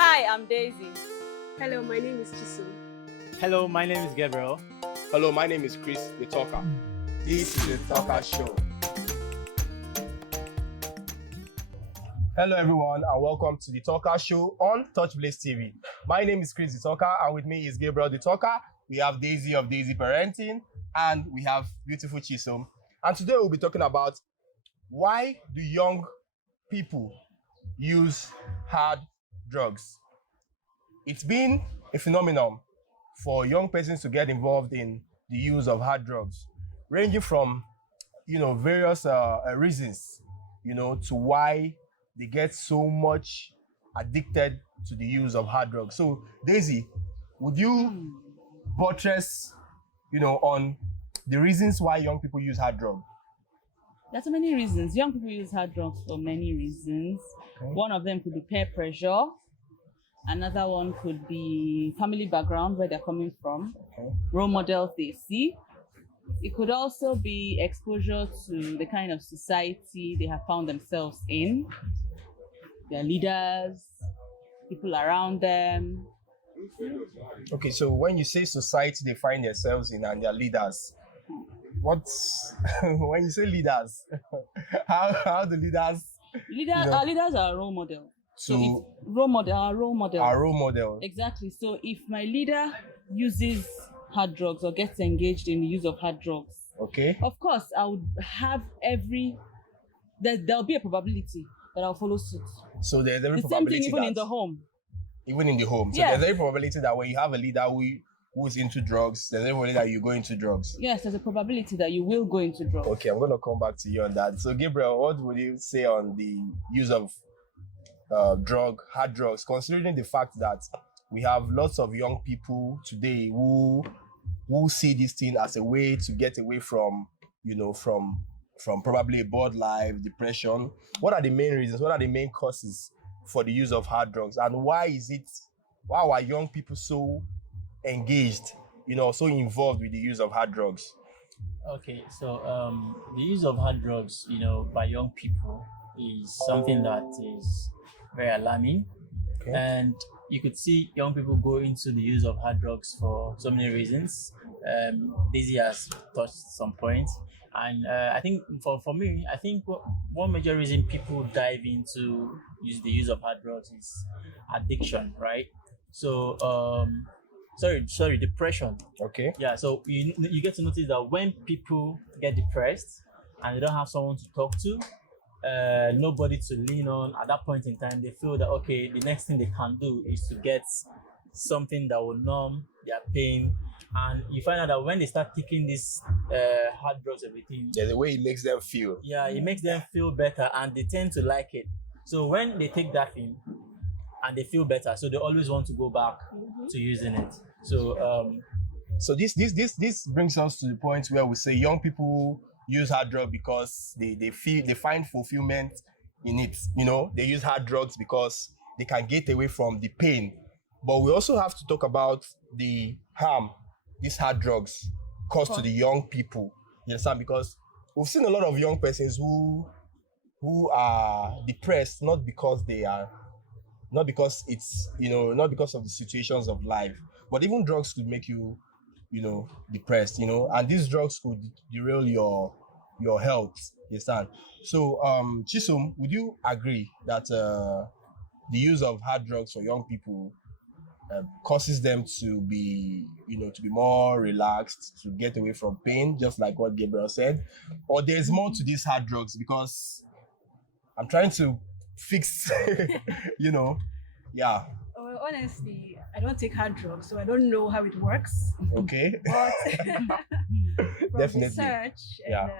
Hi, I'm Daisy. Hello, my name is Chisu. Hello, my name is Gabriel. Hello, my name is Chris, the talker. This is the Talker Show. Hello, everyone, and welcome to the Talker Show on Touchblaze TV. My name is Chris, the talker, and with me is Gabriel, the talker. We have Daisy of Daisy Parenting, and we have beautiful Chisom. And today we'll be talking about why do young people use hard drugs? It's been a phenomenon for young persons to get involved in the use of hard drugs, ranging from, various reasons, to why they get so much addicted to the use of hard drugs. So, Daisy, would you buttress, on the reasons why young people use hard drugs? There's so many reasons. Young people use hard drugs for many reasons. Okay. One of them could be peer pressure. Another one could be family background, where they're coming from, role models they see. It could also be exposure to the kind of society they have found themselves in, their leaders, people around them. Okay, so when you say society they find themselves in and their leaders, what's when you say leaders, how the leaders? Our leaders are role models. So our role model. Exactly. So if my leader uses hard drugs or gets engaged in the use of hard drugs, okay, of course I would have there'll be a probability that I'll follow suit. So there's every the probability same thing even that, in the home. Even in the home. So there's every probability that when you have a leader who's into drugs, there's every probability that you go into drugs. Yes, there's a probability that you will go into drugs. Okay, I'm gonna come back to you on that. So Gabriel, what would you say on the use of hard drugs, considering the fact that we have lots of young people today who see this thing as a way to get away from probably a bored life, depression? What are the main reasons? What are the main causes for the use of hard drugs, and why are young people so engaged, so involved with the use of hard drugs? Okay, so the use of hard drugs, by young people is something that is very alarming. Okay. And you could see young people go into the use of hard drugs for so many reasons. Daisy has touched some points. And I think for me, I think one major reason people dive into the use of hard drugs is addiction, right? So, depression. Okay. Yeah, so you get to notice that when people get depressed and they don't have someone to talk to, nobody to lean on at that point in time, they feel that, okay, the next thing they can do is to get something that will numb their pain. And you find out that when they start taking this hard drugs, everything, there's a way it makes them feel. Yeah, it makes them feel better, and they tend to like it. So when they take that thing and they feel better, so they always want to go back to using it. So this brings us to the point where we say young people use hard drugs because they find fulfillment in it. They use hard drugs because they can get away from the pain. But we also have to talk about the harm these hard drugs cause to the young people. You understand? Because we've seen a lot of young persons who are depressed, not because it's not because of the situations of life, but even drugs could make you depressed, and these drugs could derail your health. You understand? So Chisom, would you agree that the use of hard drugs for young people causes them to be more relaxed, to get away from pain, just like what Gabriel said? Or there's more to these hard drugs? Because I'm trying to fix yeah. Well, honestly, I don't take hard drugs, so I don't know how it works. Okay. But from Definitely. research and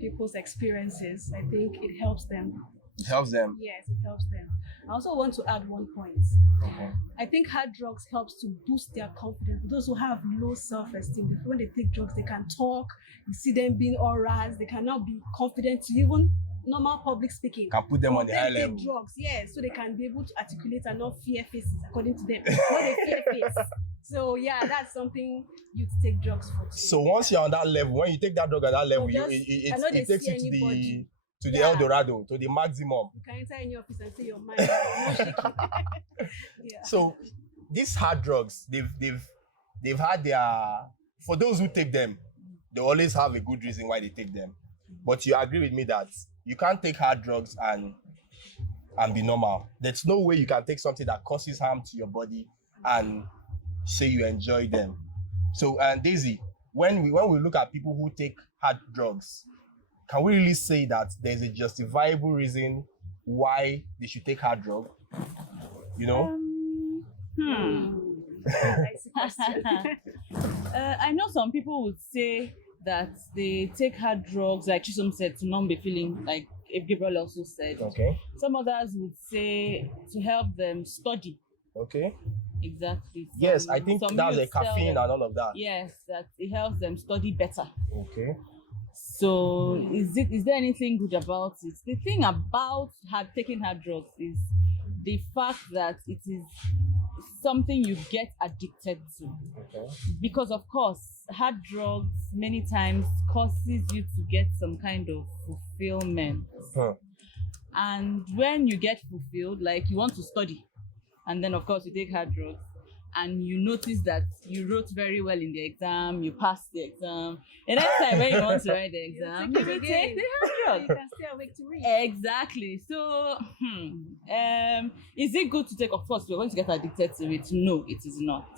people's experiences, I think it helps them. It helps them. Yes, it helps them. I also want to add one point. Okay. I think hard drugs helps to boost their confidence. Those who have low self-esteem, when they take drugs, they can talk. You see them being auras. They cannot be confident to even normal public speaking. Can put them on the high level. Drugs, yes, so they can be able to articulate and not fear faces, according to them. Not a fear face. So yeah, that's something you take drugs for. So once you're on that level, when you take that drug at that level, it takes you to the Yeah. El Dorado, to the maximum. You can enter any office and say your mind. No shaking. Yeah. So these hard drugs, they've had their, for those who take them, they always have a good reason why they take them. But you agree with me that you can't take hard drugs and be normal. There's no way you can take something that causes harm to your body and say you enjoy them. So, and Daisy, when we look at people who take hard drugs, can we really say that there's a justifiable reason why they should take hard drug? You know? Nice question. I know some people would say that they take hard drugs, like Chisom said, to numb the feeling, like Gabriel also said. Okay. Some others would say to help them study. Okay. Exactly. Yes, I think some that's a youths tell caffeine them- and all of that. Yes, that it helps them study better. Okay. So is there anything good about it? The thing about taking hard drugs is the fact that it is something you get addicted to. Okay. Because of course, hard drugs many times causes you to get some kind of fulfillment. Huh. And when you get fulfilled, like you want to study, and then of course you take hard drugs, and you notice that you wrote very well in the exam, you passed the exam. The next time when you want to write the exam, you take it will again. take the hard You drug. can stay awake to read. Exactly. So, is it good to take? Of course, you're going to get addicted to it. No, it is not.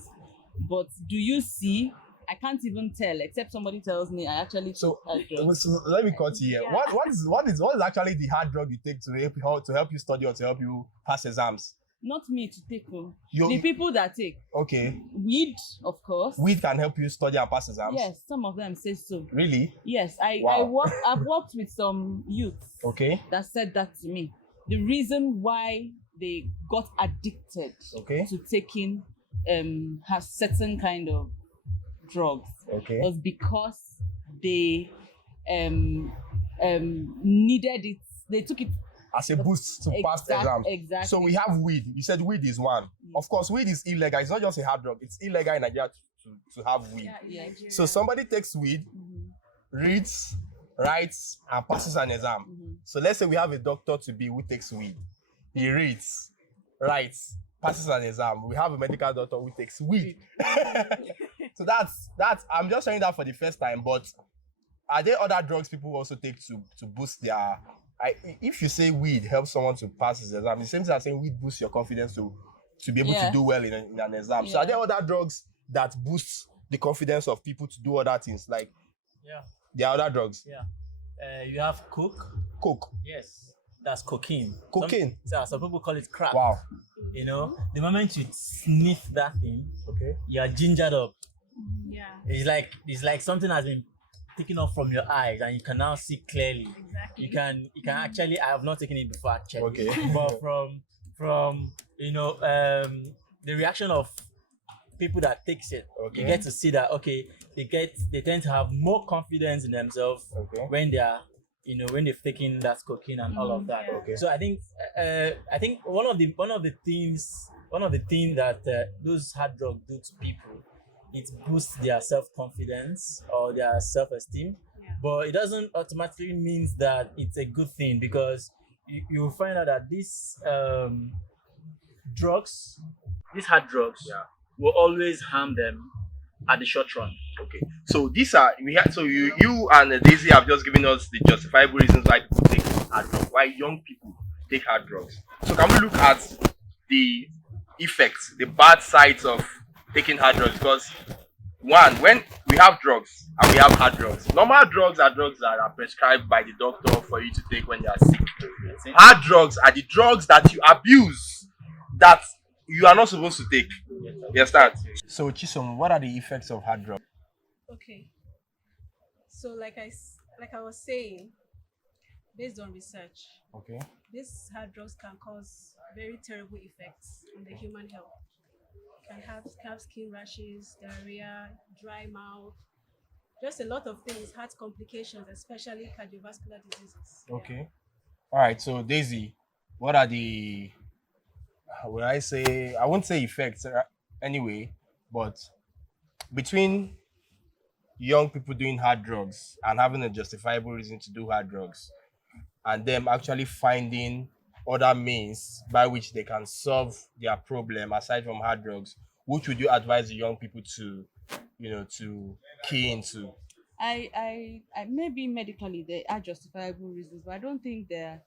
But do you see? I can't even tell, except somebody tells me I actually took So, hard drugs. so let me cut you here. Yeah. What is actually the hard drug you take to help you study or to help you pass exams? Not me to take. Oh. You- The people that take Okay. weed, of course. Weed can help you study and pass exams. Yes, some of them say so. Really? Yes, Wow. I've worked with some youths Okay. that said that to me. The reason why they got addicted Okay. to taking has certain kind of drugs Okay. was because they needed it. They took it As a boost to pass the exams. Exactly. So we have weed. You said weed is one. Mm. Of course, weed is illegal. It's not just a hard drug. It's illegal in Nigeria to have weed. Yeah, in Yeah. Nigeria. So somebody takes weed, Mhm, reads, writes, and passes an exam. mhm. So let's say we have a doctor to be who takes weed. He reads, writes, passes an exam. We have a medical doctor who takes weed. So that's I'm just showing that for the first time. But are there other drugs people also take to boost their? If you say weed helps someone to pass his exam, the same thing as saying weed boosts your confidence to be able Yeah. to do well in an exam. So are Yeah. there other drugs that boost the confidence of people to do other things? Like Yeah. there are other drugs. You have coke. Coke. Yes. That's cocaine. Cocaine? Some people call it crack. Wow. You know, the moment you sniff that thing, Okay. you are gingered up. Yeah, It's like something has been taken off from your eyes, and you can now see clearly. exactly. You can actually. I have not taken it before actually. Okay. But from the reaction of people that takes it, Okay. you get to see that they tend to have more confidence in themselves Okay. when they are when they've taken that cocaine and all of that. Okay. So I think one of the things that those hard drugs do to people, it boosts their self-confidence or their self-esteem. Yeah. But it doesn't automatically mean that it's a good thing, because you will find out that these hard drugs, Yeah. will always harm them at the short run. Okay. So these are you and Daisy have just given us the justifiable reasons why people take hard drugs, why young people take hard drugs. So can we look at the effects, the bad sides of taking hard drugs? Because one, when we have drugs and we have hard drugs, normal drugs are drugs that are prescribed by the doctor for you to take when you are sick. Hard drugs are the drugs that you abuse that you are not supposed to take. You understand? So Chisom, what are the effects of hard drugs? Okay. So like I was saying, based on research, Okay. these hard drugs can cause very terrible effects on the human health. Can have skin rashes, diarrhea, dry mouth, just a lot of things, heart complications, especially cardiovascular diseases. Okay. All right. So Daisy, what are the I won't say effects anyway, but between young people doing hard drugs and having a justifiable reason to do hard drugs, and them actually finding other means by which they can solve their problem aside from hard drugs, which would you advise the young people to, to key into? I maybe medically there are justifiable reasons, but I don't think there are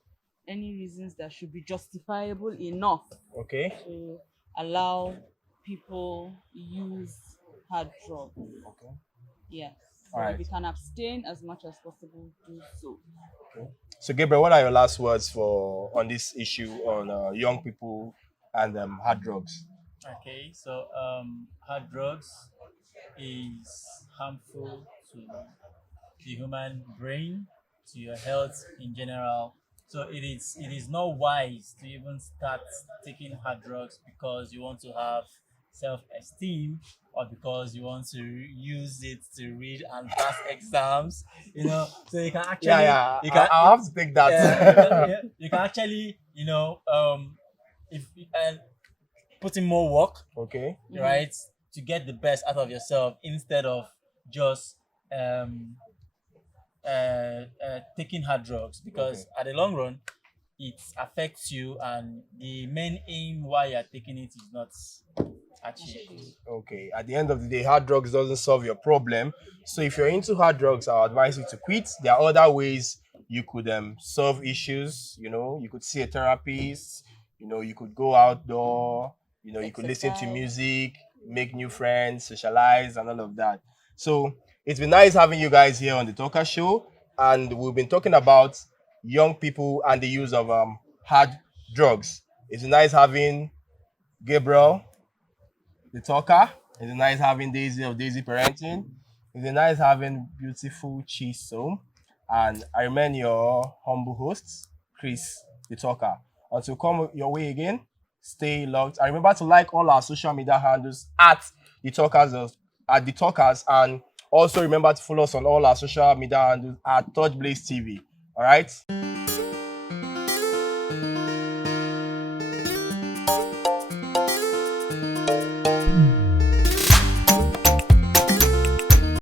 any reasons that should be justifiable enough Okay. to allow people use hard drugs. Okay. Yes. All right. If you can abstain as much as possible, do so. So, Gabriel, what are your last words on this issue on young people and hard drugs? Okay, so hard drugs is harmful to the human brain, to your health in general. So it is not wise to even start taking hard drugs because you want to have self-esteem or because you want to use it to read and pass exams. So you can actually I'll have to take that. you can actually if and put in more work, Okay. right, to get the best out of yourself instead of just taking hard drugs, because at the long run it affects you and the main aim why you're taking it is not achieved. Okay. At the end of the day, hard drugs doesn't solve your problem. So if you're into hard drugs, I'll advise you to quit. There are other ways you could solve issues. You could see a therapist. You could go outdoor. You could listen to music, make new friends, socialize, and all of that. So it's been nice having you guys here on the Talker Show, and we've been talking about young people and the use of hard drugs. It's nice having Gabriel, the Talker. It's nice having Daisy of Daisy Parenting. It's nice having beautiful Chiso, and I remain your humble host, Chris, the Talker. Until come your way again, stay logged. And remember to like all our social media handles at the Talkers, and also remember to follow us on all our social media handles at Touch Blaze TV. All right.